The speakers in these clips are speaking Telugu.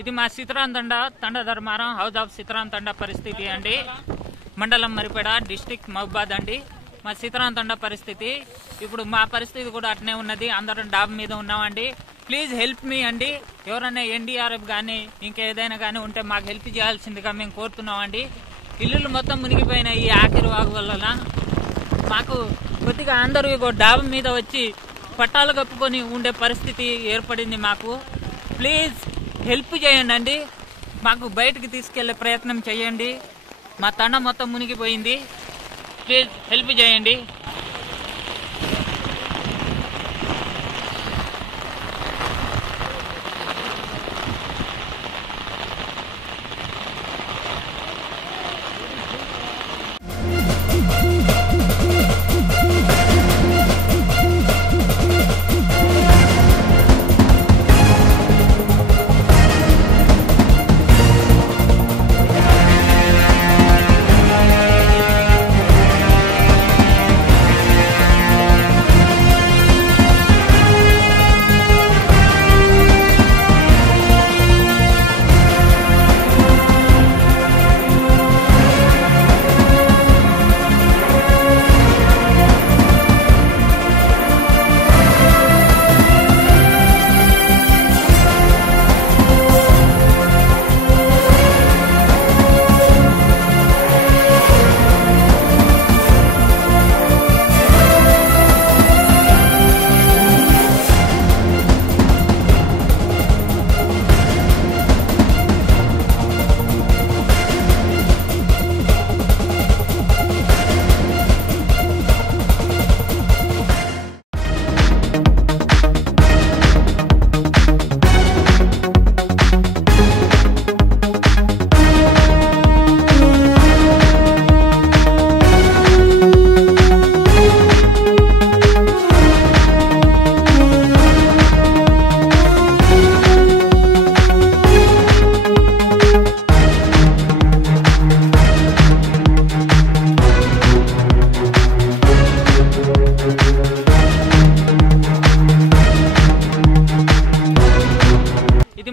ఇది మా సీతారాం తండా ధర్మారం హౌస్ ఆఫ్ సీతారాం తండా పరిస్థితి అండి. మండలం మరిపేడ, డిస్ట్రిక్ట్ మహబాద్ అండి. మా సీతారాం తండా పరిస్థితి ఇప్పుడు మా పరిస్థితి కూడా అట్నే ఉన్నది. అందరం డాబ్ మీద ఉన్నామండి. ప్లీజ్ హెల్ప్ మీ అండి. ఎవరైనా ఎన్డీఆర్ఎఫ్ కానీ ఇంకేదైనా కానీ ఉంటే మాకు హెల్ప్ చేయాల్సిందిగా మేము కోరుతున్నామండి. ఇల్లులు మొత్తం మునిగిపోయిన ఈ ఆఖరి వాగు వల్ల మాకు కొద్దిగా అందరూ డాబ్ మీద వచ్చి పట్టాలు కప్పుకొని ఉండే పరిస్థితి ఏర్పడింది. మాకు ప్లీజ్ హెల్ప్ చేయండి అండి. మాకు బయటకు తీసుకెళ్లే ప్రయత్నం చేయండి. మా తండ మొత్తం మునిగిపోయింది. ప్లీజ్ హెల్ప్ చేయండి.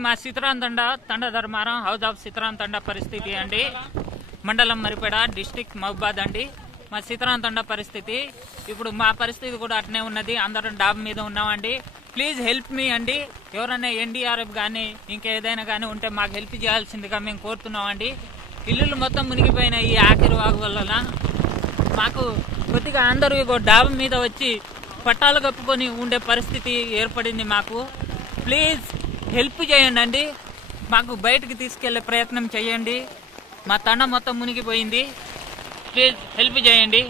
మా సీతారాం తండా ధర్మారం హౌస్ ఆఫ్ సీతారాం తండా పరిస్థితి అండి. మండలం మరిపేడ, డిస్ట్రిక్ట్ మహబాద్ అండి. మా సీతారాం తండా పరిస్థితి ఇప్పుడు మా పరిస్థితి కూడా అట్నే ఉన్నది. అందరం డాబ్ మీద ఉన్నామండి. ప్లీజ్ హెల్ప్ మీ అండి. ఎవరైనా ఎన్డీఆర్ఎఫ్ కానీ ఇంకేదైనా కానీ ఉంటే మాకు హెల్ప్ చేయాల్సిందిగా మేము కోరుతున్నామండి. ఇల్లులు మొత్తం మునిగిపోయిన ఈ ఆఖరి వాగు వల్ల మాకు కొద్దిగా అందరూ డాబ్ మీద వచ్చి పట్టాలు కప్పుకొని ఉండే పరిస్థితి ఏర్పడింది. మాకు ప్లీజ్ హెల్ప్ చేయండి అండి. మాకు బయటకు తీసుకెళ్లే ప్రయత్నం చేయండి. మా తండ మొత్తం మునిగిపోయింది. ప్లీజ్ హెల్ప్ చేయండి.